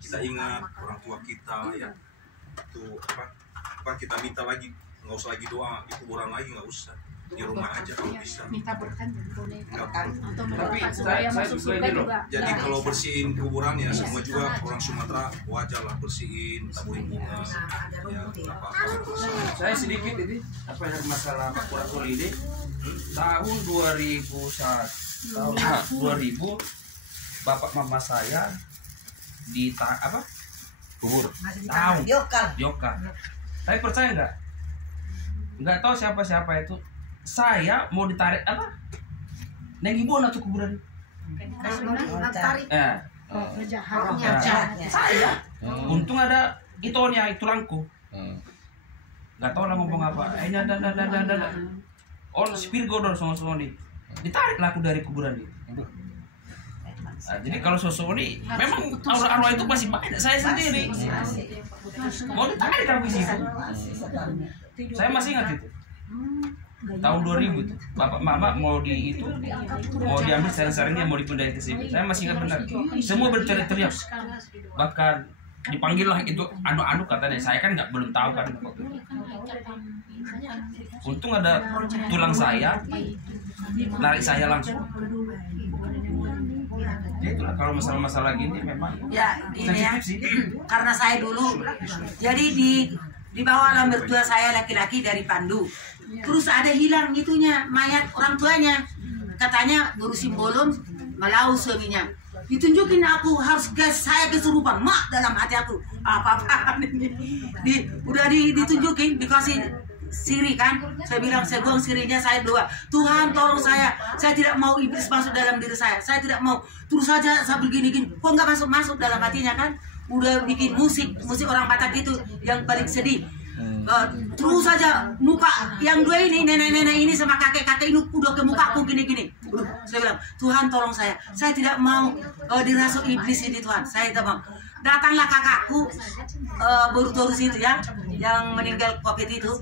kita ingat orang tua kita ya, itu apa kita minta lagi, nggak usah lagi doa di kuburan lagi, nggak usah, di rumah aja kalau bisa. Minta berkah Tapi saya juga ini loh. Jadi kalau bersihin kuburan ya semua juga orang Sumatera wajar lah bersihin, taburin bunga, ya apa-apa. Saya sedikit ini apa yang masalah kurator ini tahun 2000 bapak mama saya di kubur tahu Yoka. Tapi percaya nggak tahu siapa itu, saya mau ditarik neng ibu atau kuburan saya untung ada itonya, itu langku nggak tahu lah ngomong apa, ini ada Spirgo dong semua nih, ditarik lah aku dari kuburan ini. Nah, jadi kalau sosok ini memang arwah itu masih banyak, saya sendiri mau ditarik kalau di situ. Saya masih ingat itu tahun 2000 itu bapak mama mau diambil sering-seringnya mau dipindahin ke sini. Saya masih ingat benar, semua berteriak-teriak, bahkan dipanggil lah itu anu katanya. Saya kan belum tahu kan. Untung ada tulang saya narik saya langsung. Ya itulah kalau masalah-masalah gini memang ya ini ya sih. Karena saya dulu jadi dibawa lah mertua saya laki-laki dari Pandu, terus ada hilang gitunya mayat orang tuanya, katanya Guru Simbolon Malau suaminya. Ditunjukin aku harus saya kesurupan mak dalam hati aku apa ini udah ditunjukin, dikasih siri kan. Saya bilang saya buang sirinya, saya doa, Tuhan tolong saya tidak mau iblis masuk dalam diri saya tidak mau. Terus saja saya begini-gini, kok nggak masuk dalam hatinya kan. Udah bikin musik orang Batak itu yang paling sedih. Terus saja muka yang dua ini, nenek-nenek ini sama kakek-kakek ini udah ke mukaku gini-gini. Saya bilang, Tuhan tolong saya tidak mau dirasuk iblis ini Tuhan, saya tidak mau. Datanglah kakakku baru itu ya, yang meninggal COVID itu,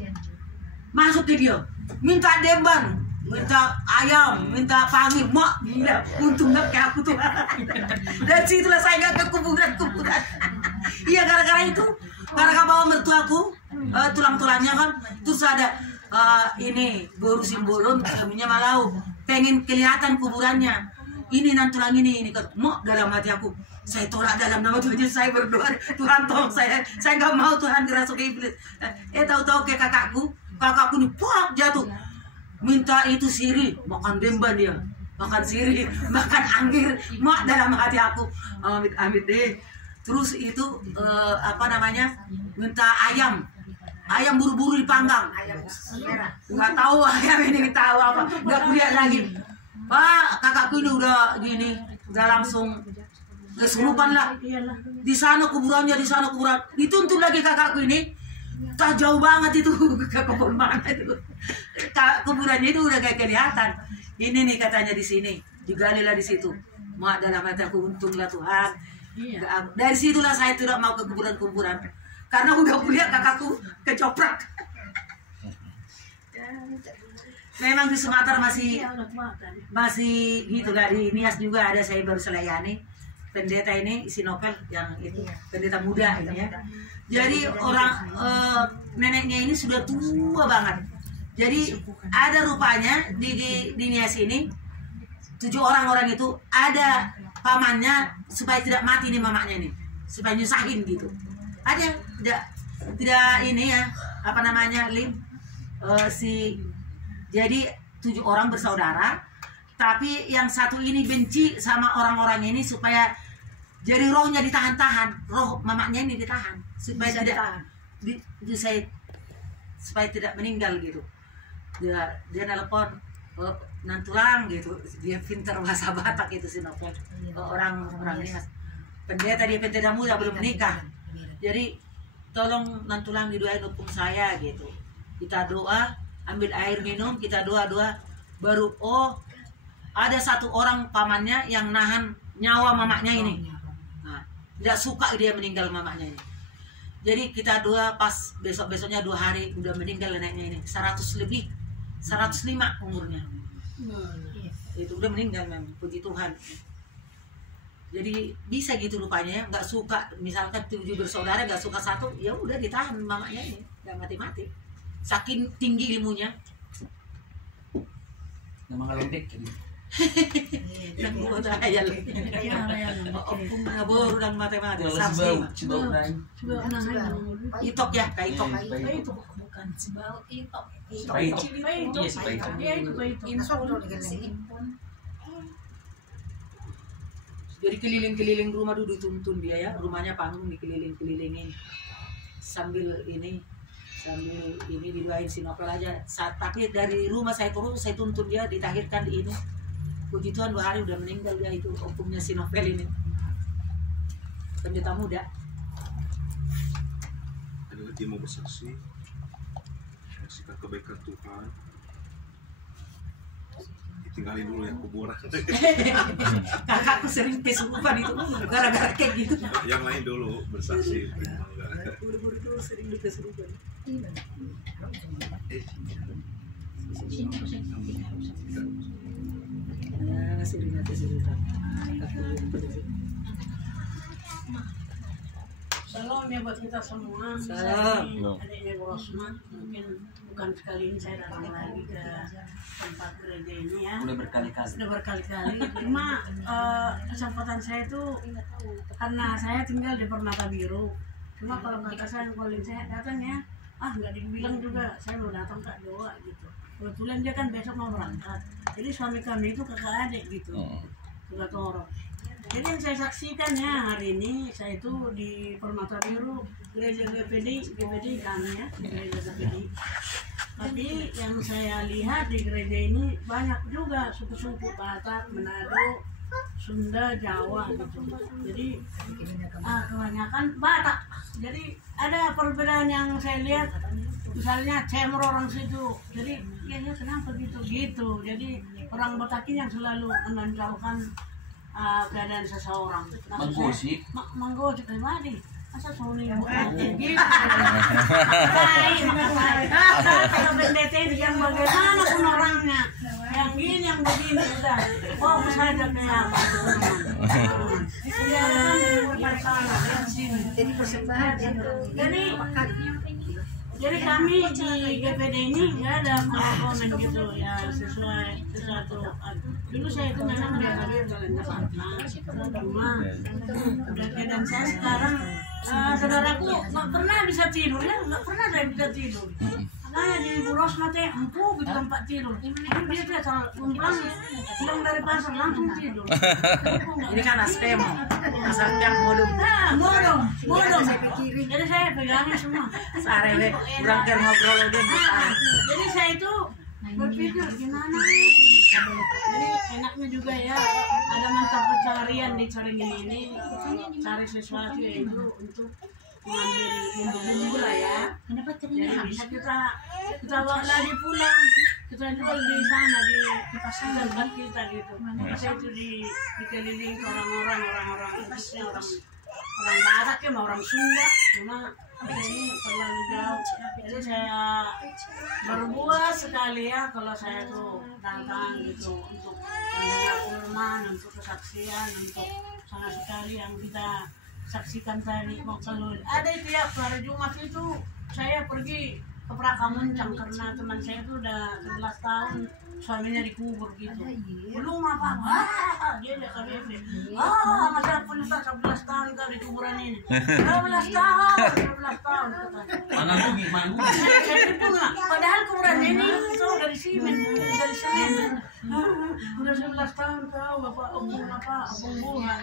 masuk ke dia, minta demban, minta ayam, minta pangi, mak gila, untung gak kayak aku tuh. Dan situlah saya gak ke kuburan. Iya gara-gara itu, gara-gara bawa mertuaku, tulang-tulangnya kan, terus ada ini Guru Simbolon, suaminya Malau, pengen kelihatan kuburannya. Ini nan tulang ini kan, mak dalam hati aku, saya tolak dalam nama Tuhan, saya berdoa, Tuhan tolong saya gak mau Tuhan dirasuk iblis. Tahu-tahu ke kakakku ini puak jatuh, minta itu siri, makan demban dia, makan siri, makan anggir, mak dalam hati aku, amit deh. Terus itu minta ayam buru-buru dipanggang, nggak tahu ayam ini tahu apa, nggak kulihat lagi. Pak kakakku ini udah gini, udah langsung kesurupan lah. Di sana kuburannya, dituntun lagi kakakku ini. Tak jauh banget itu ke kebun mana itu, kuburannya itu udah kayak kelihatan. Ini nih katanya di sini, digalilah di situ. Mak dalam hati aku, untunglah Tuhan. Dari situlah saya tidak mau ke kuburan-kuburan, karena udah kulihat kakakku kecoprak. Memang di Sumatera masih gitu, dari Nias juga ada, saya baru selayani pendeta ini si Novel yang itu pendeta muda ini ya. Jadi orang neneknya ini sudah tua banget. Jadi ada rupanya di Nias ini 7 orang itu ada pamannya supaya tidak mati nih mamanya nih, supaya nyusahin gitu. Ada tidak ini ya jadi 7 orang bersaudara, tapi yang satu ini benci sama orang-orang ini supaya jadi rohnya ditahan-tahan, roh mamanya ini ditahan supaya supaya tidak meninggal gitu. Dia nelpon nantulang gitu, dia pintar bahasa Batak itu si Novel. Orang ini pendeta muda belum menikah, jadi tolong nantulang didoain hukum saya gitu. Kita doa, ambil air minum, kita doa baru ada 1 orang pamannya yang nahan nyawa mamanya ini. Tidak suka dia meninggal mamanya ini. Jadi kita doa, pas besoknya 2 hari udah meninggal neneknya ini, 100 lebih, 105 umurnya. Itu udah meninggal memang, puji Tuhan. Jadi bisa gitu rupanya ya, nggak suka misalkan 7 bersaudara nggak suka satu, ya udah ditahan mamanya ini, nggak mati-mati. Saking tinggi ilmunya. Nama ngelendek gitu. Nang mau tayal. Opung ngabur dan matematik. Cibau dan Itok ya, kayak itok. Bukan Cibau, Itok. Iya, si Paitok. Jadi keliling-keliling rumah dulu dituntun dia ya, rumahnya panggung dikeliling-kelilingin sambil ini didoain si Novel aja. Tapi dari rumah saya turun, saya tuntun dia ditahirkan di ini. Puji Tuhan 2 hari udah meninggal dia itu opungnya si Novel ini. Pendeta muda. Adalah dia mau bersaksi, saksikan kebaikan Tuhan. Ditinggalin dulu ya kuburan. Kakakku sering kesurupan itu gara-gara kayak gitu. Yang lain dulu bersaksi. Buru-buru sering kesurupan. Sering kesurupan. Salam ya buat kita semua. Salam. Adiknya Bu Rosma, mungkin bukan sekali ini saya datang lagi ke tempat gereja ini ya. Udah berkali-kali. Sudah berkali-kali. Cuma kesempatan saya itu karena saya tinggal di Permata Biru. Cuma kalau kakak saya calling saya datang ya, nggak dibilang juga saya mau datang Kak doa gitu. Kebetulan dia kan besok mau berangkat. Jadi suami kami itu kakak adik gitu. Kakak Toro. Jadi yang saya saksikan ya hari ini saya itu di Permata Biru gereja GPD kami ya, gereja GPD. Tapi yang saya lihat di gereja ini banyak juga suku-suku Batak, Manado, Sunda, Jawa gitu. Jadi kebanyakan Batak. Jadi ada perbedaan yang saya lihat. Misalnya cemro orang situ. Jadi ya kenapa gitu. Jadi orang Batak ini yang selalu menonjolkan keadaan seseorang. Menggosip. Menggosip pribadi. Masa Sony gitu. Kalau pendeta yang bagaimana pun orangnya, yang gini yang begini udah. Oh saja kayak apa? Jadi persembahan. Jadi kami di GPD ini nggak ada komen gitu ya sesuai sesuatu. Dulu saya itu memang biasa jalannya santai, cuma udah keadaan saya sekarang saudaraku nggak pernah bisa tidur ya, nggak pernah saya bisa tidur. Nah di Bu Rosma teh empuk gitu tempat tidur. Dia tuh asal pulang dari pasar langsung tidur. Ini kan aspemo, asal modum. Modum. Jadi saya pegangnya semua. Sarele, kurang ker ngobrol dia. Jadi saya itu berpikir gimana nih? Jadi enaknya juga ya ada mata pencarian di Caringin ini, cari sesuatu yaitu untuk mengambil bumbu-bumbu lah ya. Jadi bisa kita bawa lagi pulang, kita jual di sana di pasar tempat kita gitu. Saya itu dikelilingi orang-orang khususnya orang Batak ya, orang Sunda, cuma ini terlalu jauh. Jadi saya berbuat sekali ya kalau saya tuh datang gitu untuk mendengar firman, untuk kesaksian, untuk sama sekali yang kita saksikan tadi. Kalau ada tiap hari Jumat itu saya pergi ke Prakamuncang karena teman saya itu udah 11 tahun suaminya dikubur gitu. Belum apa-apa, dia udah KBP. Masa pun 11 tahun kau di kuburan ini. 12 tahun. Mana rugi, Saya itu nggak. Padahal kuburan ini itu dari semen. Udah 11 tahun kau bapak opung buah.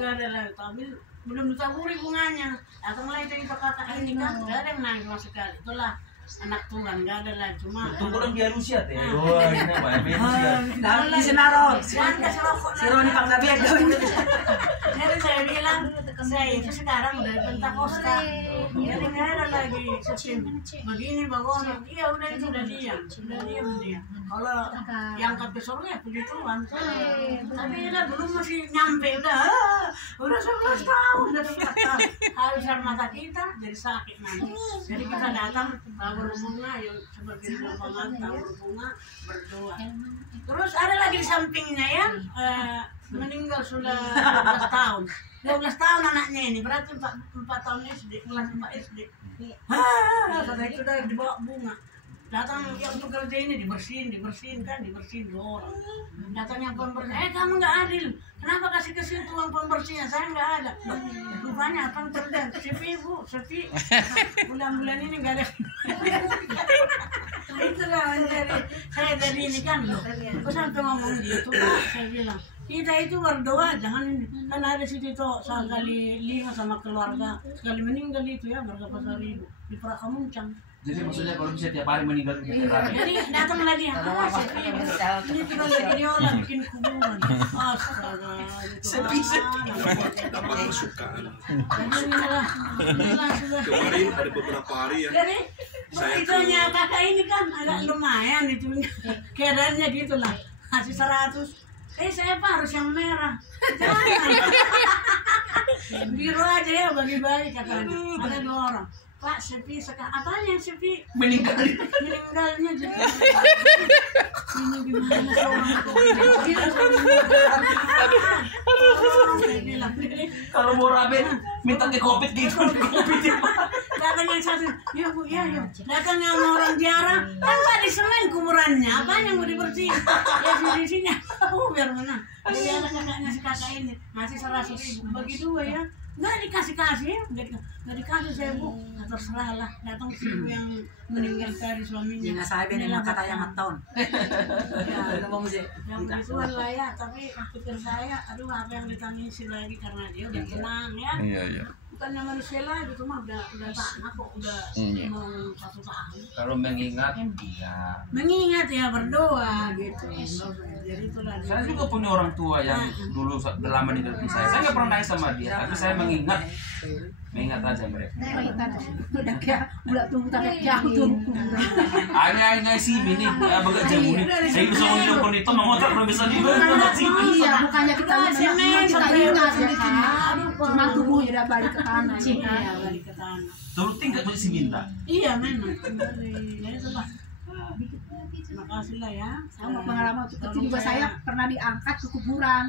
Nggak ada lagi. Tapi belum ditaburi bunganya. Atau mulai dari kakak ini kan nggak ada yang nangis sama sekali. Itulah anak Tuhan, nggak ada lagi. Cuma tunggu dia Rusia teh. Wah, ini apa ya? Di Senaron. Si Roni Panggabiak. Jadi saya bilang, saya itu sekarang udah Pentakosta. Jadi nggak ada lagi sistem begini bagaimana. Iya udah itu udah diam dia. Kalau yang ke surga ya puji Tuhan. Tapi udah belum masih nyampe udah 11 tahun. Harus mata kita jadi sakit nanti. Jadi kita datang tabur bunga, yuk sebagai banget tabur bunga berdoa. Terus ada lagi di sampingnya ya meninggal sudah 12 tahun. 12 tahun anaknya ini, berarti 4 tahun SD, kelas 4 SD. Kata itu udah dibawa bunga. Datang yang bekerja ini dibersihin kan, dibersihin 2 orang. Datang yang pembersih, kamu nggak adil. Kenapa kasih uang pembersihnya? Saya nggak ada. Rupanya apa terjadi? Sepi bu, sepi. Bulan-bulan ini nggak ada. Itulah saya dari ini kan loh. Terus sampai ngomong gitu, Pak, saya bilang kita itu berdoa jangan kan ada situ toh sekali 5 sama keluarga sekali meninggal itu ya berapa ribu di Prakamuncang. Jadi maksudnya kalau bisa tiap hari meninggal di Jadi datanglah dia, sepi ini kita lagi diolah bikin kuburan. Astaga, sepi. Dapat kesukaan. Inilah sudah. Kemarin ada beberapa hari ya. Jadi Saya itunya kakak ini kan agak lumayan itu keadaannya gitulah. Kasih 100. Saya apa harus yang merah? Jangan. Biru aja ya bagi-bagi katanya. Ada 2 orang. Pak sepi sekarang. Apaan yang sepi? meninggalnya Jadi. Ini gimana seorang kalau mau rame minta ke covid gitu. datang yang satu, ya bu, ya. Datang yang orang jarang, kan nggak di semen kuburannya, apa yang mau dibersihin? Ya sisinya, biar mana? Jadi ada kakaknya si kakak ini ngasih 100.000, bagi 2 ya, nggak dikasih ya, nggak dikasih saya bu, terserah lah. Datang si ibu yang meninggal dari suaminya. Jangan saya dengan kata yang maton. Ya, yang begituan lah ya, tapi pikir saya, aduh apa yang ditangisi lagi karena dia udah tenang ya. Iya. Bukannya manusia lagi, itu mah udah tanah kok, udah mau 1 tahun. Kalau mengingat iya. Mengingat ya berdoa gitu. Jadi itulah. Saya juga punya orang tua yang dulu lama meninggal di saya. Saya nggak pernah naik sama dia, tapi saya mengingat aja mereka. Udah kayak bulat tunggu tapi jauh tuh. Hanya sih ini bagai jamu nih. Saya bisa menunjukkan itu nomor tak bisa dibangun sih. Iya, bukannya kita kita ingat ya kan. Cuma tubuhnya udah balik ke tanah. Iya, balik ke tanah. Turut tingkat masih minta. Iya memang. Ya itulah. Terima kasih lah ya. Sama pengalaman waktu kecil juga saya pernah diangkat ke kuburan.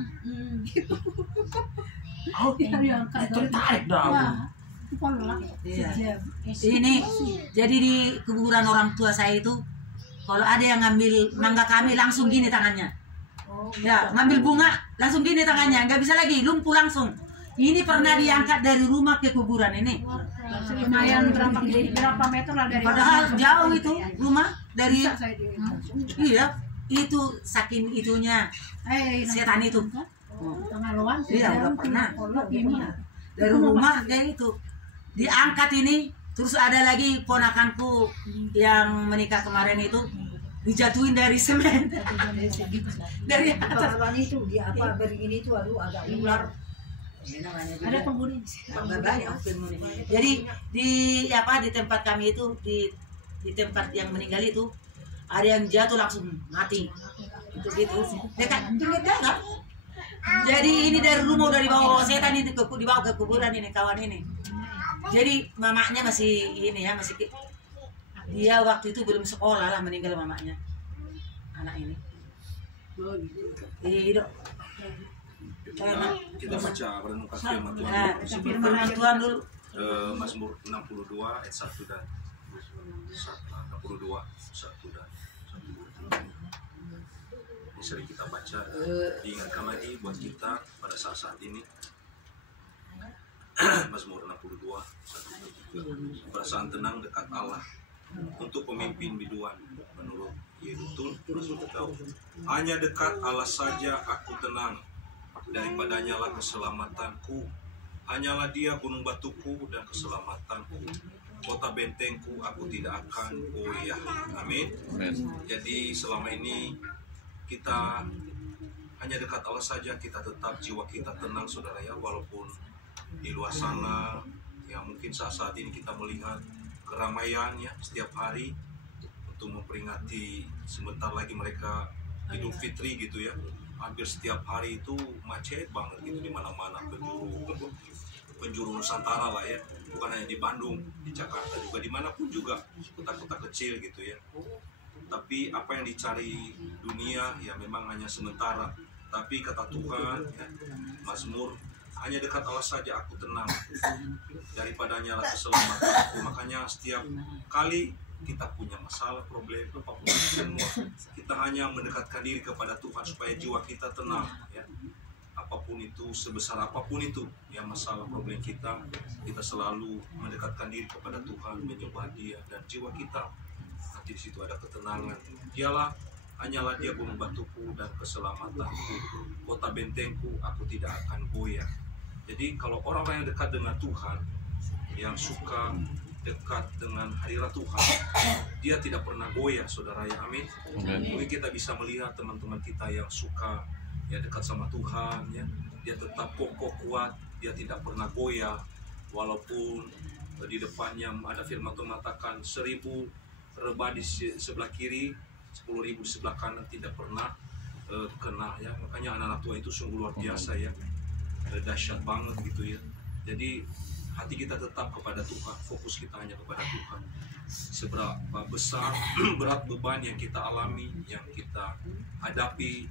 Oh, Diangkat. tertarik dah. Itu polak. Iya. Ini jadi di kuburan orang tua saya itu kalau ada yang ngambil mangga kami langsung gini tangannya. Ya, ngambil bunga langsung gini tangannya, nggak bisa lagi lumpuh langsung. Ini pernah diangkat dari rumah ke kuburan ini. Lumayan berapa meter lah dari. Padahal jauh itu rumah dari. Bisa saya dia. Iya, itu saking itunya setan itu. Pengalaman Iya, udah pernah. Ini. Dari rumah kayak itu diangkat ini. Terus ada lagi ponakanku yang menikah kemarin itu dijatuhin dari semen. Dari atas. itu dia apa begini itu aduh agak ular. Ada penghuni. Banyak penghuni. Jadi di tempat kami itu di tempat yang meninggal itu ada yang jatuh langsung mati. Itu gitu. Dekat enggak. Jadi ini dari rumah udah dibawa setan itu dibawa ke kuburan ini kawan ini. Jadi mamanya masih ini ya masih dia waktu itu belum sekolah lah meninggal mamanya anak ini. Iya. Kita baca merenungkan firman Tuhan. Firman Tuhan dulu. Mazmur 62 ayat 1 dan 62 1 dan 1. Ini sering kita baca, diingatkan lagi buat kita pada saat ini. Mazmur 62 1. Perasaan tenang dekat Allah untuk pemimpin biduan menurut Yedutun Rasul Daud. Hanya dekat Allah saja aku tenang, daripadanya lah keselamatanku. Hanyalah dia gunung batuku dan keselamatanku, kota bentengku, aku tidak akan goyah. Amin. Jadi selama ini kita hanya dekat Allah saja, kita tetap jiwa kita tenang saudara ya, walaupun di luar sana ya mungkin saat ini kita melihat keramaian ya setiap hari untuk memperingati sebentar lagi mereka Idul Fitri gitu ya. Hampir setiap hari itu macet banget gitu di mana-mana, penjuru Nusantara lah ya, bukan hanya di Bandung, di Jakarta juga, dimanapun juga kota-kota kecil gitu ya. Tapi apa yang dicari dunia ya memang hanya sementara, Tapi kata Tuhan, ya, Mazmur, hanya dekat Allah saja aku tenang, daripadanya lah keselamatanku. Makanya setiap kali kita punya masalah, problem, apapun semua, kita hanya mendekatkan diri kepada Tuhan supaya jiwa kita tenang, ya. Apapun itu, sebesar apapun itu yang masalah problem kita selalu mendekatkan diri kepada Tuhan, menyembah Dia, dan jiwa kita nanti di situ ada ketenangan. Hanyalah Dia gunung batuku dan keselamatanku, kota bentengku, aku tidak akan goyah. Jadi kalau orang-orang yang dekat dengan Tuhan, yang suka dekat dengan hadirat Tuhan, dia tidak pernah goyah, saudara ya, amin. Mungkin kita bisa melihat teman-teman kita yang suka ya dekat sama Tuhan, ya, dia tetap kokoh kuat, dia tidak pernah goyah, walaupun di depannya ada firman Tuhan mengatakan 1000 rebah di sebelah kiri, 10.000 di sebelah kanan, tidak pernah kena, ya. Makanya anak-anak Tuhan itu sungguh luar biasa, ya, dahsyat banget gitu, ya. Jadi hati kita tetap kepada Tuhan, fokus kita hanya kepada Tuhan. Seberapa besar berat beban yang kita alami, yang kita hadapi,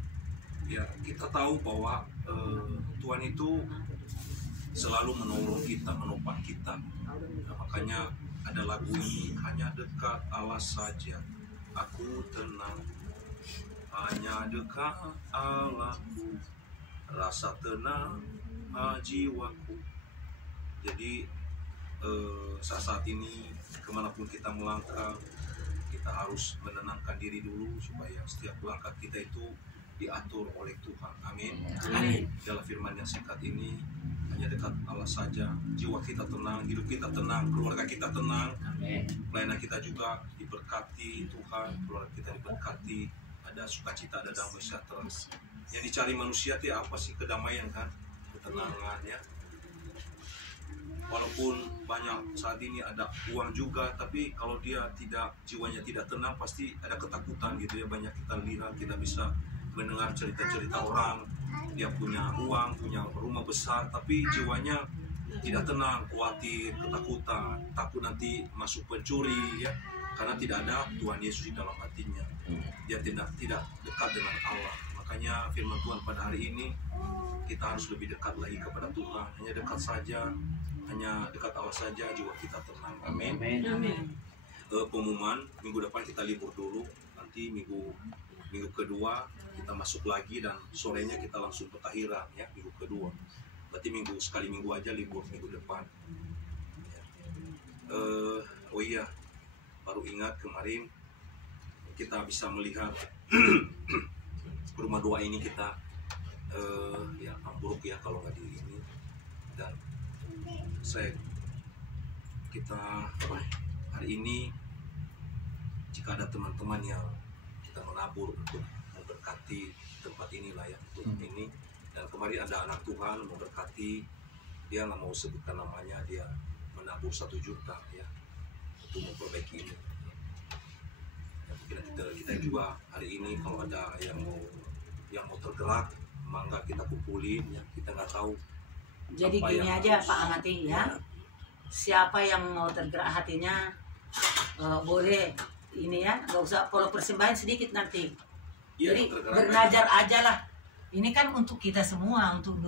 ya, kita tahu bahwa Tuhan itu selalu menolong kita, menopang kita. Nah, makanya ada lagu ini, hanya dekat Allah saja aku tenang, hanya dekat Allahku rasa tenang jiwaku. Jadi saat ini kemanapun kita melangkah, kita harus menenangkan diri dulu supaya setiap langkah kita itu diatur oleh Tuhan. Amin. Amin. Dalam firman yang singkat ini, hanya dekat Allah saja jiwa kita tenang, hidup kita tenang, keluarga kita tenang. Amin. Pelayanan kita juga diberkati Tuhan, keluarga kita diberkati, ada sukacita, ada damai sejahtera. Yang dicari manusia itu apa sih? Kedamaian kan, ketenangan, ya. Walaupun banyak saat ini ada uang juga, tapi kalau dia jiwanya tidak tenang, pasti ada ketakutan gitu, ya. Banyak kita lihat, kita bisa mendengar cerita-cerita orang, dia punya uang, punya rumah besar, tapi jiwanya tidak tenang, khawatir, ketakutan, takut nanti masuk pencuri, ya, karena tidak ada Tuhan Yesus di dalam hatinya. Dia tidak dekat dengan Allah. Makanya firman Tuhan pada hari ini, kita harus lebih dekat lagi kepada Tuhan. Hanya dekat saja, hanya dekat Allah saja, jiwa kita tenang. Amin. Pengumuman, minggu depan kita libur dulu, nanti minggu kedua kita masuk lagi, dan sorenya kita langsung petahiran, ya, minggu kedua. Berarti sekali minggu aja libur minggu depan, ya. Oh iya, baru ingat kemarin kita bisa melihat rumah doa ini kita ya ambruk, ya, kalau nggak di ini. Dan kita hari ini, jika ada teman-teman yang kita menabur untuk memberkati tempat inilah, ya, untuk ini. Dan kemarin ada anak Tuhan memberkati, dia nggak mau sebutkan namanya, dia menabur 1 juta, ya, untuk memperbaiki ini. Ya, kita juga hari ini kalau ada yang mau tergerak, mangga kita kumpulin, ya. Kita nggak tahu. Jadi gini aja Pak Amati, ya, siapa yang mau tergerak hatinya boleh ini, ya, nggak usah, kalau persembahan sedikit nanti, ya, jadi bernajar aja lah. Ini kan untuk kita semua, untuk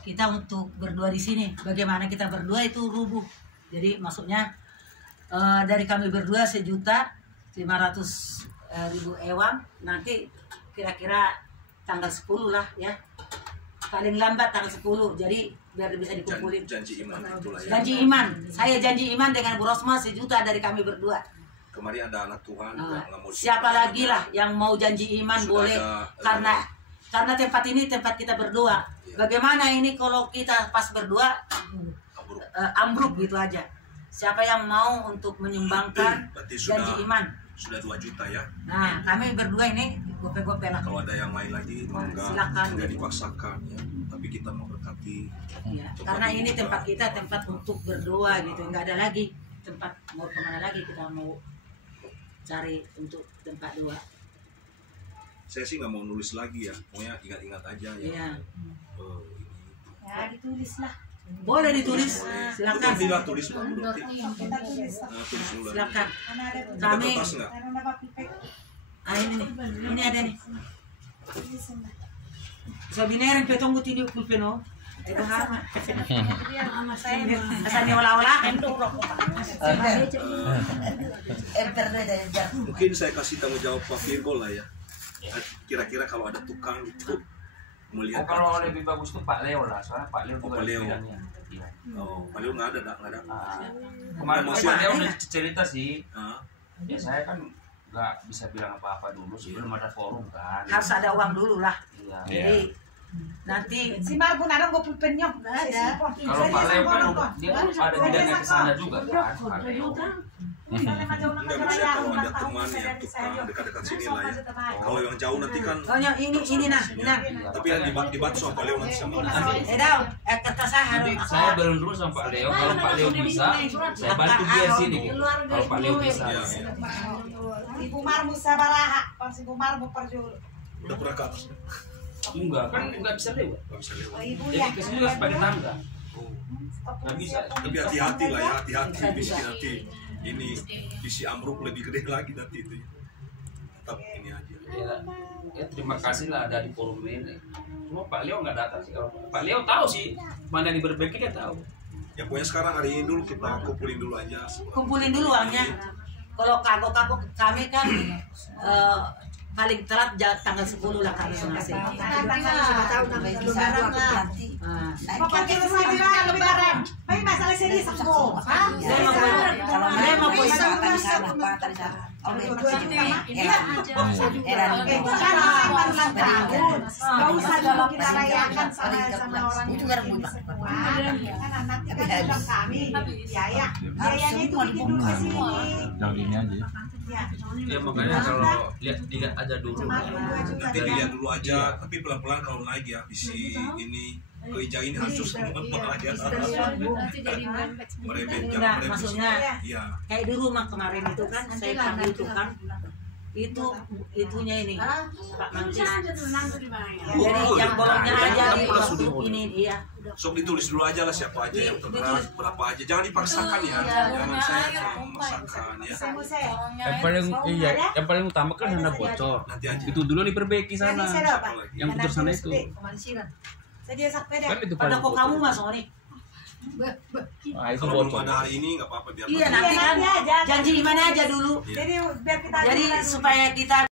kita untuk berdua di sini. Bagaimana kita berdua itu rubuh. Jadi maksudnya dari kami berdua 1.500.000 ewang, nanti kira-kira tanggal 10 lah, ya, paling lambat tanggal 10. Jadi biar bisa dikumpulin. Janji iman itulah, ya. Janji iman. Saya janji iman dengan Bu Rosma 1 juta dari kami berdua. Kemarin ada anak Tuhan yang nggak mau. Siapa lagi lah yang mau janji iman boleh, karena tempat ini tempat kita berdua. Ya. Bagaimana ini kalau kita pas berdua ambruk gitu aja. Siapa yang mau untuk menyumbangkan janji iman? Sudah 2 juta, ya. Nah, kami berdua ini gope-gope lah. Kalau ada yang lain lagi, silakan. Nggak dipaksakan, ya. Tapi kita mau berkati. Ya, karena ini tempat kita, tempat untuk berdoa gitu. Nggak ada lagi tempat mau kemana lagi kita mau cari untuk tempat doa. Saya sih nggak mau nulis lagi, ya. Pokoknya ingat-ingat aja, ya. Iya. Ini. Ya ditulis lah. Boleh ditulis, silakan. Tidak tulis Pak. Kita tulis. Tulis dulu. Silakan. Ada Kami. kertas nggak? Karena dapat pipet. Ini nih, ini ada nih. Sabinering petong gutin yung pulpeno. Ito hama. Saya Asalnya olah-olah kan. Mungkin saya kasih tanggung jawab Pak Virgo lah ya. Kira-kira kalau ada tukang itu melihat ke kalau atas. lebih bagus tuh Pak Leo lah, soalnya Pak Leo juga Pak Leo. bidangnya. Iya. Oh, paling nggak ada, nggak ada. Kemarin Masih Pak ada. Leo udah cerita sih. Ah, Ya saya kan nggak bisa bilang apa-apa dulu sebelum ada forum kan. Harus ada uang dulu lah. Iya. Jadi nanti Si Marbun ada nggak pulpennya? Nggak ada. Kalau Pak Leo kan dia ada bidangnya ke sana juga kan. Pak Leo. enggak bisa kalau ada teman yang tukang dekat-dekat sini lah ya. Kalau yang jauh nanti kan, soalnya ini nah. tapi yang dibantu sama Pak Leo nanti sama. Daw, kata saya Nanti saya bareng dulu sama Pak Leo. Kalau Pak Leo bisa, saya bantu dia sini gitu. Kalau Pak Leo bisa. Ya, Ibu Marmu sabaraha, pas Ibu Marmu perjul. udah pernah ke atas, Enggak kan nggak bisa lewat. nggak bisa lewat. Ibu Jadi ya. kesini juga sebagai tangga. Oh. Nggak bisa. Tapi hati-hati lah ya, hati-hati bisa nanti ini visi amruk lebih gede lagi nanti itu. Tetap ini aja. Ya terima kasih lah ada di forum ini. Cuma Pak Leo nggak datang sih. Kalau Pak Leo tahu sih mana yang diperbaiki dia tahu. Ya pokoknya sekarang hari ini dulu kita kumpulin dulu aja. kumpulin dulu uangnya. Kalau kagok kami kan paling telat tanggal 10 lah kami selesai. Pokoknya lebaran, lebaran. Tapi masalah serius aku. Gak usah dulu kita rayakan sama orang itu semua. Kan anaknya kan bilang kami biaya, biayanya itu bikin dulu ke sini. Jangan ini aja ya. Ya makanya kalau lihat aja dulu. Nanti dilihat dulu aja, tapi pelan-pelan kalau naik ya visi ini keija ini hancur semua aja. Merebet, jangan Enggak, merebet. maksudnya Iya. kayak di rumah kemarin itu kan saya panggil tukang itunya ini Pak Mancis. Jadi yang bolongnya aja di waktu ini dia. Sok ditulis dulu aja lah siapa aja yang tergerak, berapa aja. Jangan dipaksakan ya. Jangan saya memaksakan ya. Yang paling utama kan sana bocor. Nanti aja. Itu dulu diperbaiki sana. Yang putar sana itu. Saya dia sepeda. Kan itu Pada paling kok kamu bocor. Mas Oni? Ah, itu Kalau belum bocor. ada hari ini nggak apa-apa biar. Iya nanti kan janji di mana aja dulu. Jadi biar kita Jadi supaya kita